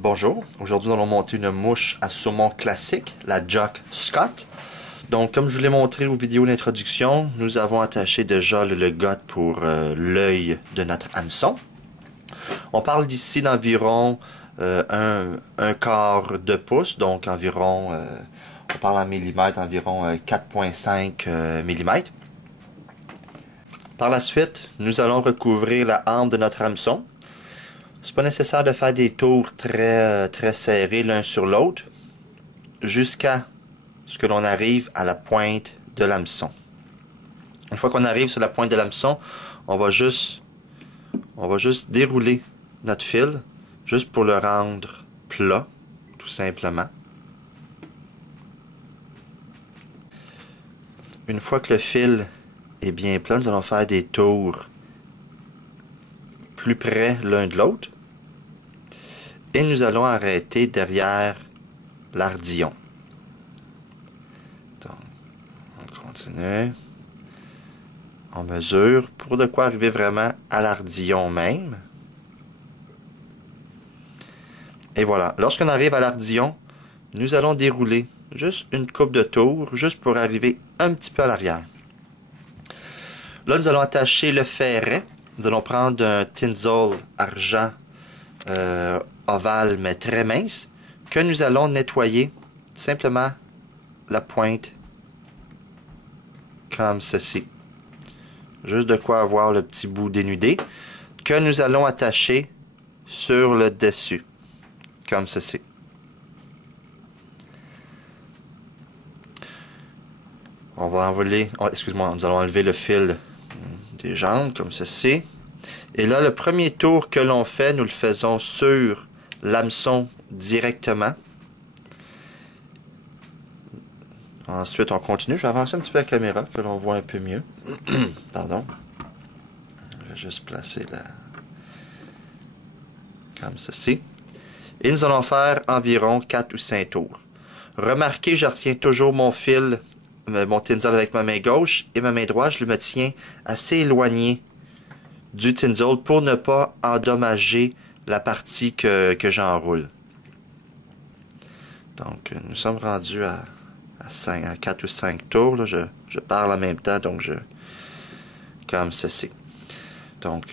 Bonjour, aujourd'hui nous allons monter une mouche à saumon classique, la Jock Scott. Donc comme je vous l'ai montré aux vidéos d'introduction, nous avons attaché déjà le got pour l'œil de notre hameçon. On parle d'ici d'environ un quart de pouce, donc environ, on parle en millimètres, environ 4,5 mm. Par la suite, nous allons recouvrir la hampe de notre hameçon. C'est pas nécessaire de faire des tours très serrés l'un sur l'autre jusqu'à ce que l'on arrive à la pointe de l'hameçon. Une fois qu'on arrive sur la pointe de l'hameçon, on va juste dérouler notre fil juste pour le rendre plat, tout simplement. Une fois que le fil est bien plat, nous allons faire des tours plus près l'un de l'autre. Et nous allons arrêter derrière l'ardillon. Donc, on continue. On mesure pour de quoi arriver vraiment à l'ardillon même. Et voilà. Lorsqu'on arrive à l'ardillon, nous allons dérouler juste une coupe de tours, juste pour arriver un petit peu à l'arrière. Là, nous allons attacher le ferret. Nous allons prendre un tinsel argent ovale mais très mince, que nous allons nettoyer simplement la pointe comme ceci. Juste de quoi avoir le petit bout dénudé, que nous allons attacher sur le dessus, comme ceci. On va enlever, excuse-moi, nous allons enlever le fil des jambes, comme ceci. Et là, le premier tour que l'on fait, nous le faisons sur l'hameçon directement. Ensuite, on continue. Je vais avancer un petit peu la caméra, que l'on voit un peu mieux. Pardon. Je vais juste placer là. Comme ceci. Et nous allons faire environ 4 ou 5 tours. Remarquez, je retiens toujours mon fil, mon tinsel avec ma main gauche et ma main droite, je le tiens assez éloigné du tinsel pour ne pas endommager la partie que j'enroule. Donc, nous sommes rendus à 4 ou 5 tours. Là. Je parle en même temps, donc comme ceci. Donc,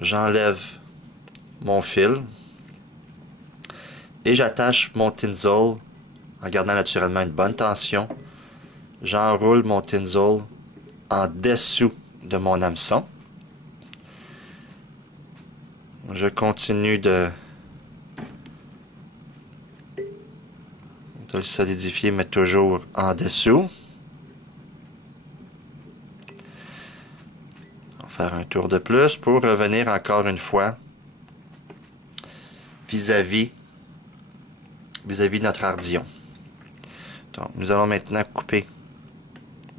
j'enlève mon fil et j'attache mon tinsel en gardant naturellement une bonne tension. J'enroule mon tinsel en dessous de mon hameçon. Je continue de le solidifier, mais toujours en dessous. On va faire un tour de plus pour revenir encore une fois vis-à-vis de notre ardillon. Donc, nous allons maintenant couper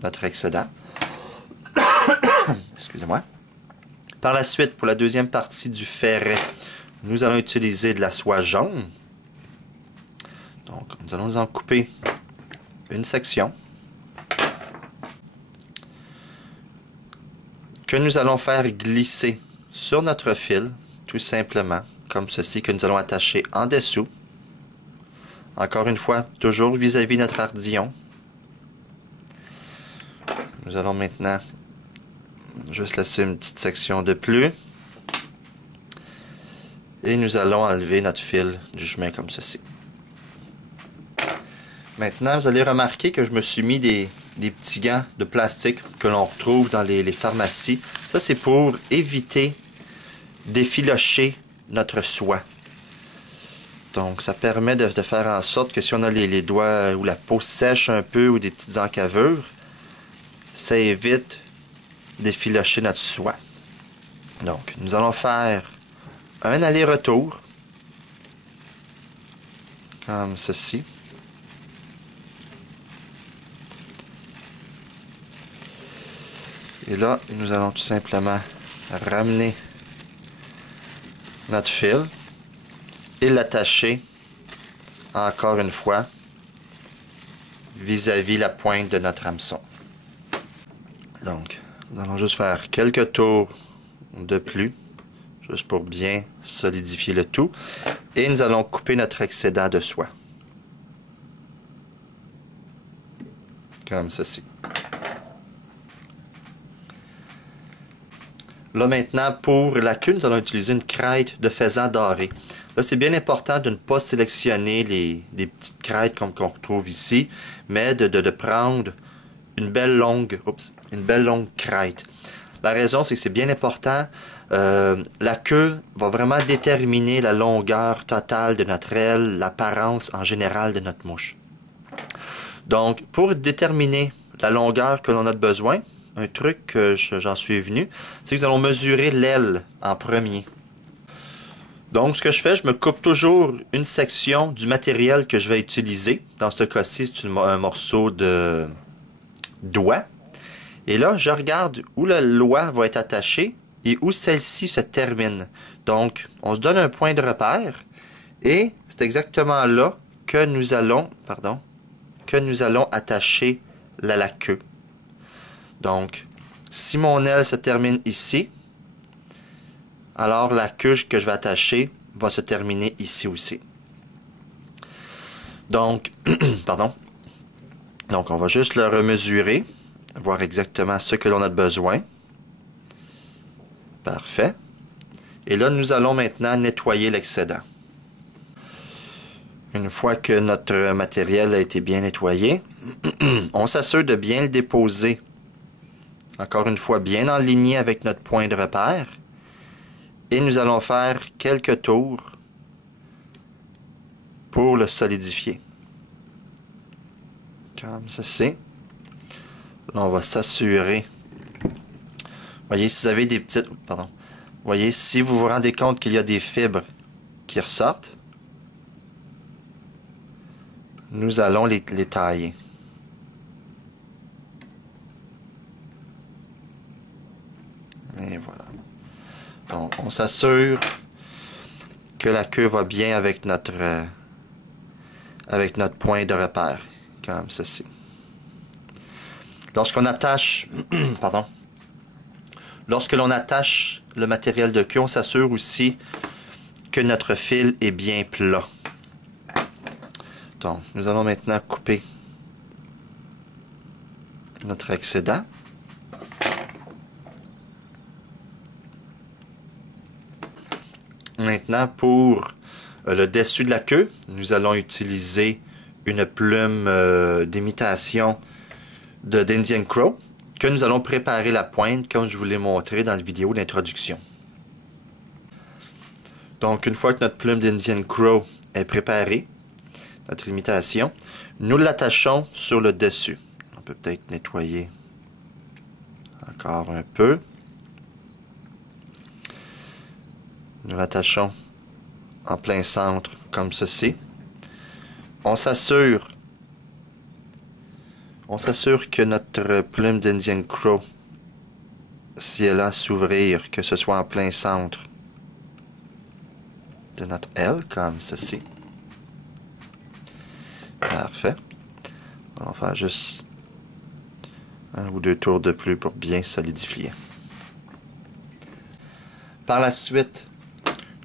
notre excédent. Excusez-moi. Par la suite, pour la deuxième partie du ferret, nous allons utiliser de la soie jaune. Donc, nous allons en couper une section que nous allons faire glisser sur notre fil, tout simplement, comme ceci, que nous allons attacher en dessous. Encore une fois, toujours vis-à-vis notre ardillon. Nous allons maintenant juste laisser une petite section de plus. Et nous allons enlever notre fil du chemin comme ceci. Maintenant, vous allez remarquer que je me suis mis des petits gants de plastique que l'on retrouve dans les pharmacies. Ça, c'est pour éviter d'effilocher notre soie. Donc, ça permet de faire en sorte que si on a les doigts ou la peau sèche un peu ou des petites encavures, ça évite d'effilocher notre soie. Donc, nous allons faire un aller-retour, comme ceci. Et là, nous allons tout simplement ramener notre fil et l'attacher encore une fois vis-à-vis la pointe de notre hameçon. Donc, nous allons juste faire quelques tours de plus, juste pour bien solidifier le tout. Et nous allons couper notre excédent de soie. Comme ceci. Là maintenant, pour la queue, nous allons utiliser une crête de faisan doré. Là, c'est bien important de ne pas sélectionner les petites crêtes comme qu'on retrouve ici, mais de prendre une belle longue crête. La raison, c'est que c'est bien important. La queue va vraiment déterminer la longueur totale de notre aile, l'apparence en général de notre mouche. Donc, pour déterminer la longueur que l'on a besoin, un truc que j'en suis venu, c'est que nous allons mesurer l'aile en premier. Donc, ce que je fais, je me coupe toujours une section du matériel que je vais utiliser. Dans ce cas-ci, c'est un morceau de doigt. Et là, je regarde où le doigt va être attaché et où celle-ci se termine. Donc, on se donne un point de repère et c'est exactement là que nous allons, attacher la queue. Donc, si mon aile se termine ici, alors la queue que je vais attacher va se terminer ici aussi. Donc, Donc, on va juste le remesurer, voir exactement ce que l'on a besoin. Parfait. Et là, nous allons maintenant nettoyer l'excédent. Une fois que notre matériel a été bien nettoyé, on s'assure de bien le déposer. Encore une fois, bien aligné avec notre point de repère. Et nous allons faire quelques tours pour le solidifier. Comme ceci. Là, on va s'assurer. Voyez, si vous avez des petites... Voyez, si vous vous rendez compte qu'il y a des fibres qui ressortent, nous allons les tailler. Et voilà. Donc, on s'assure que la queue va bien avec notre point de repère, comme ceci. Lorsqu'on attache, lorsque l'on attache le matériel de queue, on s'assure aussi que notre fil est bien plat. Donc, nous allons maintenant couper notre excédent. Maintenant, pour le dessus de la queue, nous allons utiliser une plume d'imitation d'Indian Crow que nous allons préparer la pointe comme je vous l'ai montré dans la vidéo d'introduction. Donc, une fois que notre plume d'Indian Crow est préparée, notre imitation, nous l'attachons sur le dessus. On peut peut-être nettoyer encore un peu. Nous l'attachons en plein centre, comme ceci. On s'assure que notre plume d'Indian Crow, si elle a à s'ouvrir, que ce soit en plein centre de notre aile, comme ceci. Parfait. On va faire juste un ou deux tours de plus pour bien solidifier. Par la suite,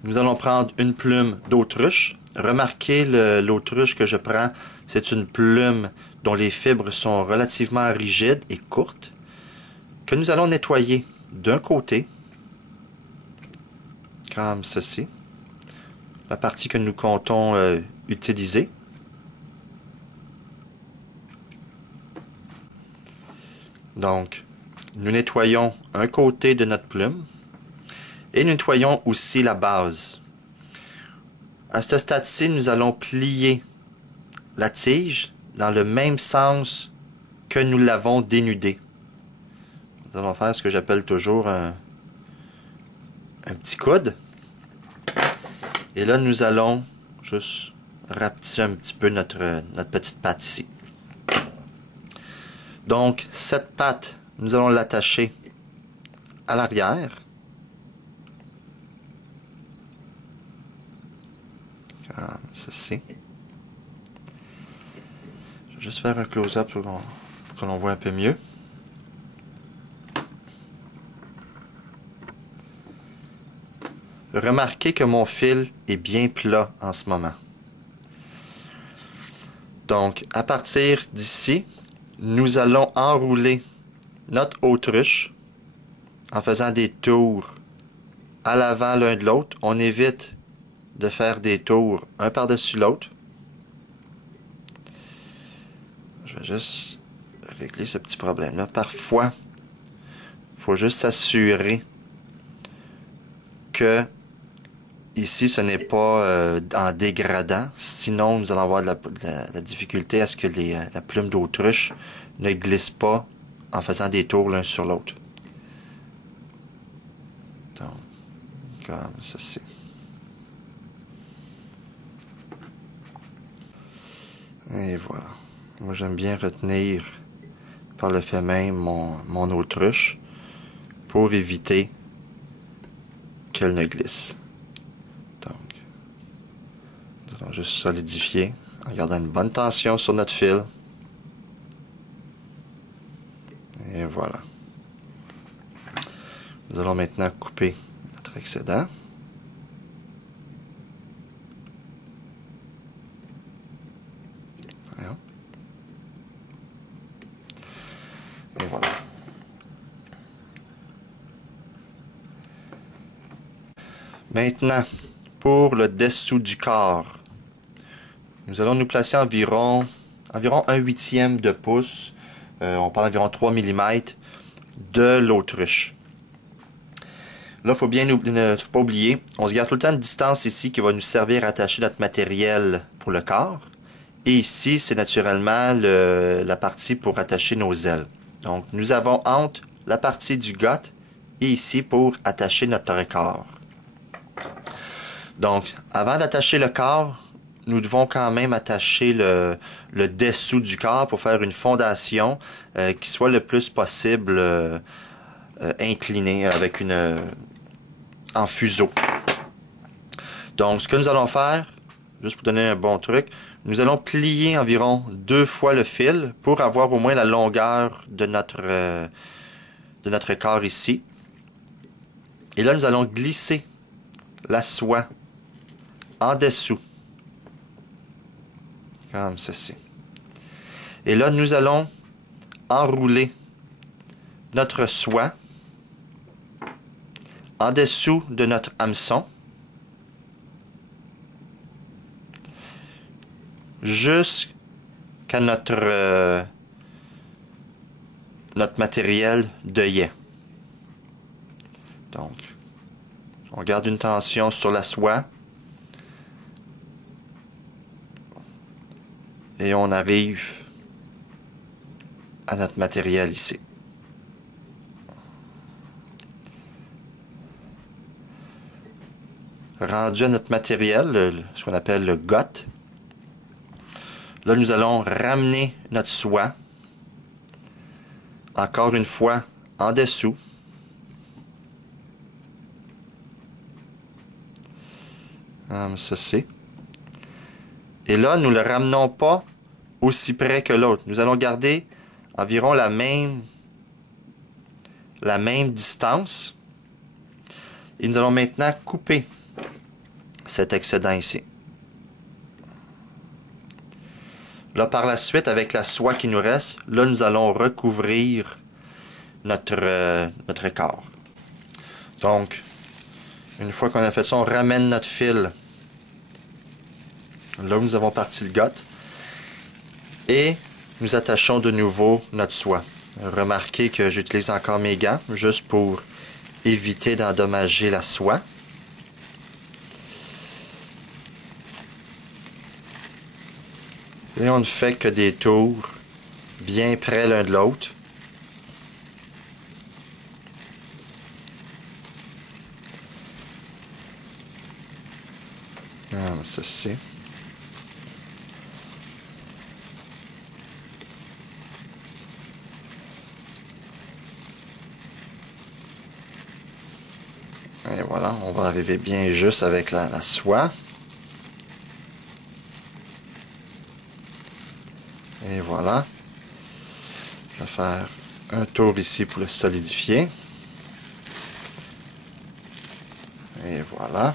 nous allons prendre une plume d'autruche. Remarquez l'autruche que je prends, c'est une plume dont les fibres sont relativement rigides et courtes, que nous allons nettoyer d'un côté, comme ceci, la partie que nous comptons utiliser. Donc, nous nettoyons un côté de notre plume et nous nettoyons aussi la base. À ce stade-ci, nous allons plier la tige dans le même sens que nous l'avons dénudée. Nous allons faire ce que j'appelle toujours un petit coude. Et là, nous allons juste rapetisser un petit peu notre petite patte ici. Donc, cette patte, nous allons l'attacher à l'arrière. Comme ceci. Je vais juste faire un close-up pour que l'on voit un peu mieux. Remarquez que mon fil est bien plat en ce moment. Donc, à partir d'ici, nous allons enrouler notre autruche en faisant des tours à l'avant l'un de l'autre. On évite de faire des tours un par-dessus l'autre. Je vais juste régler ce petit problème-là. Parfois, il faut juste s'assurer que ici, ce n'est pas en dégradant. Sinon, nous allons avoir de la difficulté à ce que la plume d'autruche ne glisse pas en faisant des tours l'un sur l'autre. Donc, comme ceci. Et voilà. Moi, j'aime bien retenir par le fait même mon autruche pour éviter qu'elle ne glisse. Donc, nous allons juste solidifier en gardant une bonne tension sur notre fil. Et voilà. Nous allons maintenant couper notre excédent. Voyons. Et voilà. Maintenant, pour le dessous du corps, nous allons nous placer environ 1/8 de pouce, on parle d'environ 3 mm de l'autruche. Là, il faut bien ne faut pas oublier, on se garde tout le temps une distance ici qui va nous servir à attacher notre matériel pour le corps. Et ici, c'est naturellement la partie pour attacher nos ailes. Donc, nous avons entre la partie du got et ici pour attacher notre corps. Donc, avant d'attacher le corps, nous devons quand même attacher le dessous du corps pour faire une fondation qui soit le plus possible inclinée avec en fuseau. Donc, ce que nous allons faire, juste pour donner un bon truc, nous allons plier environ 2 fois le fil pour avoir au moins la longueur de notre corps ici. Et là, nous allons glisser la soie en dessous. Comme ceci. Et là, nous allons enrouler notre soie en dessous de notre hameçon jusqu'à notre matériel d'œillet. Donc, on garde une tension sur la soie et on arrive à notre matériel ici. Rendu à notre matériel, ce qu'on appelle le got, là nous allons ramener notre soie encore une fois en dessous. Comme ceci. Et là, nous ne le ramenons pas aussi près que l'autre. Nous allons garder environ la même distance. Et nous allons maintenant couper cet excédent ici. Là, par la suite, avec la soie qui nous reste, là, nous allons recouvrir notre corps. Donc, une fois qu'on a fait ça, on ramène notre fil là où nous avons parti le got. Et nous attachons de nouveau notre soie. Remarquez que j'utilise encore mes gants, juste pour éviter d'endommager la soie. Et on ne fait que des tours bien près l'un de l'autre. Comme ceci. Et voilà, on va arriver bien juste avec la soie. Et voilà. Je vais faire un tour ici pour le solidifier. Et voilà.